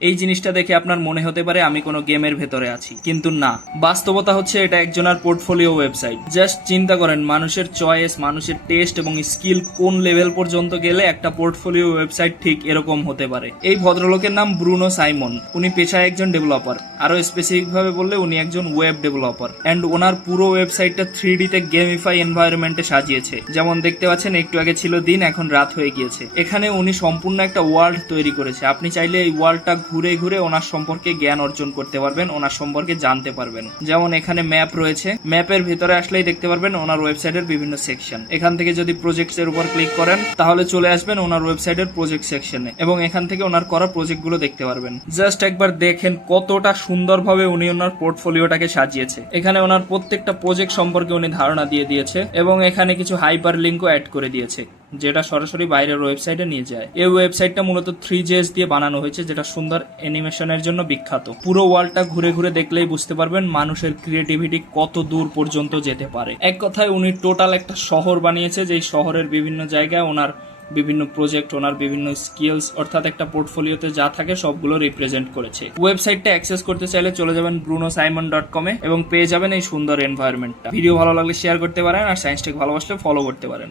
এই জিনিসটা দেখে আপনার মনে হতে পারে আমি কোনো গেমের ভেতরে আছি, কিন্তু না, বাস্তবতা হচ্ছে এটা একজনের পোর্টফোলিও ওয়েবসাইট। জাস্ট চিন্তা করেন মানুষের চয়েস, মানুষের টেস্ট এবং স্কিল কোন লেভেল পর্যন্ত গেলে একটা পোর্টফোলিও ওয়েবসাইট ঠিক এরকম হতে পারে। এই ভদ্রলোকের নাম ব্রুনো সাইমন। উনি পেশায় একজন ডেভেলপার, আরো স্পেসিফিক ভাবে বললে উনি একজন ওয়েব ডেভেলপার। এন্ড ওনার পুরো ওয়েবসাইটটা 3D তে গেমিফাই এনভায়রনমেন্টে সাজিয়েছে। যেমন দেখতে পাচ্ছেন একটু আগে ছিল দিন, এখন রাত হয়ে গিয়েছে। এখানে উনি সম্পূর্ণ একটা ওয়ার্ল্ড তৈরি করেছে। আপনি চাইলে এই ওয়ার্ল্ডটা ঘুরে ঘুরে ওনার সম্পর্কে জ্ঞান অর্জন করতে পারবেন, ওনার সম্পর্কে জানতে পারবেন। যেমন এখানে ম্যাপ রয়েছে, ম্যাপের ভিতরে আসলেই দেখতে পারবেন ওনার ওয়েবসাইটের বিভিন্ন সেকশন। এখান থেকে যদি প্রজেক্টস এর উপর ক্লিক করেন তাহলে চলে আসবেন ওনার ওয়েবসাইটের প্রজেক্ট সেকশনে এবং এখান থেকে ওনার করা প্রজেক্ট গুলো দেখতে পারবেন। জাস্ট একবার দেখেন কতটা সুন্দরভাবে উনি ওনার পোর্টফোলিওটাকে সাজিয়েছে। এখানে ওনার প্রত্যেকটা প্রজেক্ট সম্পর্কে উনি ধারণা দিয়ে দিয়েছে এবং এখানে কিছু হাইপার লিঙ্কও অ্যাড করে দিয়েছে, যেটা সরাসরি বাইরের ওয়েবসাইটে নিয়ে যায়। এই ওয়েবসাইটটা মূলত 3JS দিয়ে বানানো হয়েছে, যেটা সুন্দর অ্যানিমেশনের জন্য বিখ্যাত। পুরো ওয়ার্ল্ডটা ঘুরে ঘুরে দেখলেই বুঝতে পারবেন মানুষের ক্রিয়েটিভিটি কত দূর পর্যন্ত যেতে পারে। এক কথায় উনি টোটাল একটা শহর বানিয়েছে, যেই শহরের বিভিন্ন জায়গায় ওনার বিভিন্ন প্রজেক্ট, ওনার বিভিন্ন স্কিলস, অর্থাৎ একটা পোর্টফোলিওতে যা থাকে সবগুলো রিপ্রেজেন্ট করেছে। ওয়েবসাইটটা অ্যাক্সেস করতে চাইলে চলে যাবেন brunosimon.com এ এবং পেয়ে যাবেন এই সুন্দর এনভায়রনমেন্টটা। ভিডিও ভালো লাগলে শেয়ার করতে পারেন, আর সায়েন্স টেক ভালোবাসলে ফলো করতে পারেন।